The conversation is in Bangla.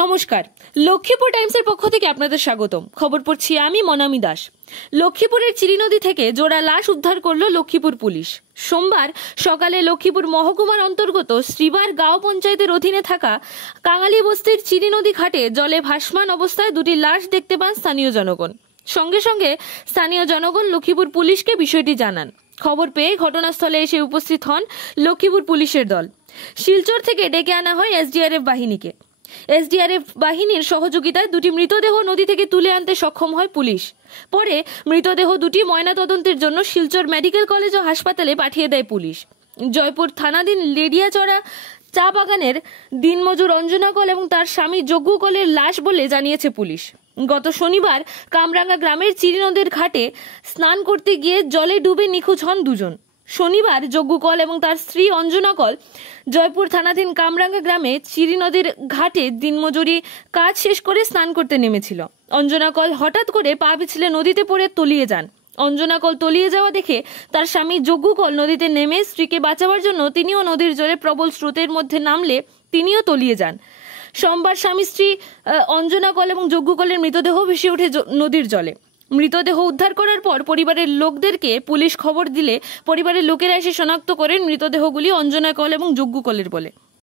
নমস্কার, লক্ষ্মীপুর টাইমসের পক্ষ থেকে আপনাদের স্বাগতম। খবর পড়ছি আমি মনামি দাস। লক্ষ্মীপুরের চিরি নদী থেকে জোড়া লাশ উদ্ধার করলো লক্ষ্মীপুর পুলিশ। সোমবার সকালে লক্ষ্মীপুর মহকুমার অন্তর্গত শ্রীবার গাঁও পঞ্চায়েতের অধীনে থাকা কাঙালি বস্তির চিরি নদী ঘাটে জলে ভাসমান অবস্থায় দুটি লাশ দেখতে পান স্থানীয় জনগণ। সঙ্গে সঙ্গে স্থানীয় জনগণ লক্ষ্মীপুর পুলিশকে বিষয়টি জানান। খবর পেয়ে ঘটনাস্থলে এসে উপস্থিত হন লক্ষ্মীপুর পুলিশের দল। শিলচর থেকে ডেকে আনা হয় এসডিআরএফ বাহিনীকে। এসডিআরএফ বাহিনীর সহযোগিতায় দুটি মৃতদেহ নদী থেকে তুলে আনতে সক্ষম হয় পুলিশ। পরে মৃতদেহ দুটি ময়নাতদন্তের জন্য শিলচর মেডিকেল কলেজ ও হাসপাতালে পাঠিয়ে দেয় পুলিশ। জয়পুর থানাধীন লেডিয়াচড়া চা বাগানের দিনমজুর অঞ্জনা কল এবং তার স্বামী যজ্ঞু কলের লাশ বলে জানিয়েছে পুলিশ। গত শনিবার কামরাঙ্গা গ্রামের চিরি নদীর ঘাটে স্নান করতে গিয়ে জলে ডুবে নিখোঁজ হন দুজন। শনিবার যজ্ঞু কল এবং তার স্ত্রী অঞ্জনা কল জয়পুর থানাধীন কামরাঙ্গা গ্রামে চিরি নদীর ঘাটে দিনমজুরি কাজ শেষ করে স্নান করতে নেমেছিল। অঞ্জনা কল হঠাৎ করে পা পিছলে নদীতে পড়ে তলিয়ে যান। অঞ্জনা কল তলিয়ে যাওয়া দেখে তার স্বামী যজ্ঞু কল নদীতে নেমে স্ত্রীকে বাঁচাবার জন্য তিনিও নদীর জলে প্রবল স্রোতের মধ্যে নামলে তিনিও তলিয়ে যান। সোমবার স্বামী স্ত্রী অঞ্জনা কল এবং যজ্ঞু কলের মৃতদেহ ভেসে ওঠে নদীর জলে। মৃতদেহ উদ্ধার করার পর পরিবারের লোকদেরকে পুলিশ খবর দিলে পরিবারের লোকেরা এসে শনাক্ত করেন মৃতদেহগুলি অঞ্জনা কল এবং যজ্ঞু কলের বলে।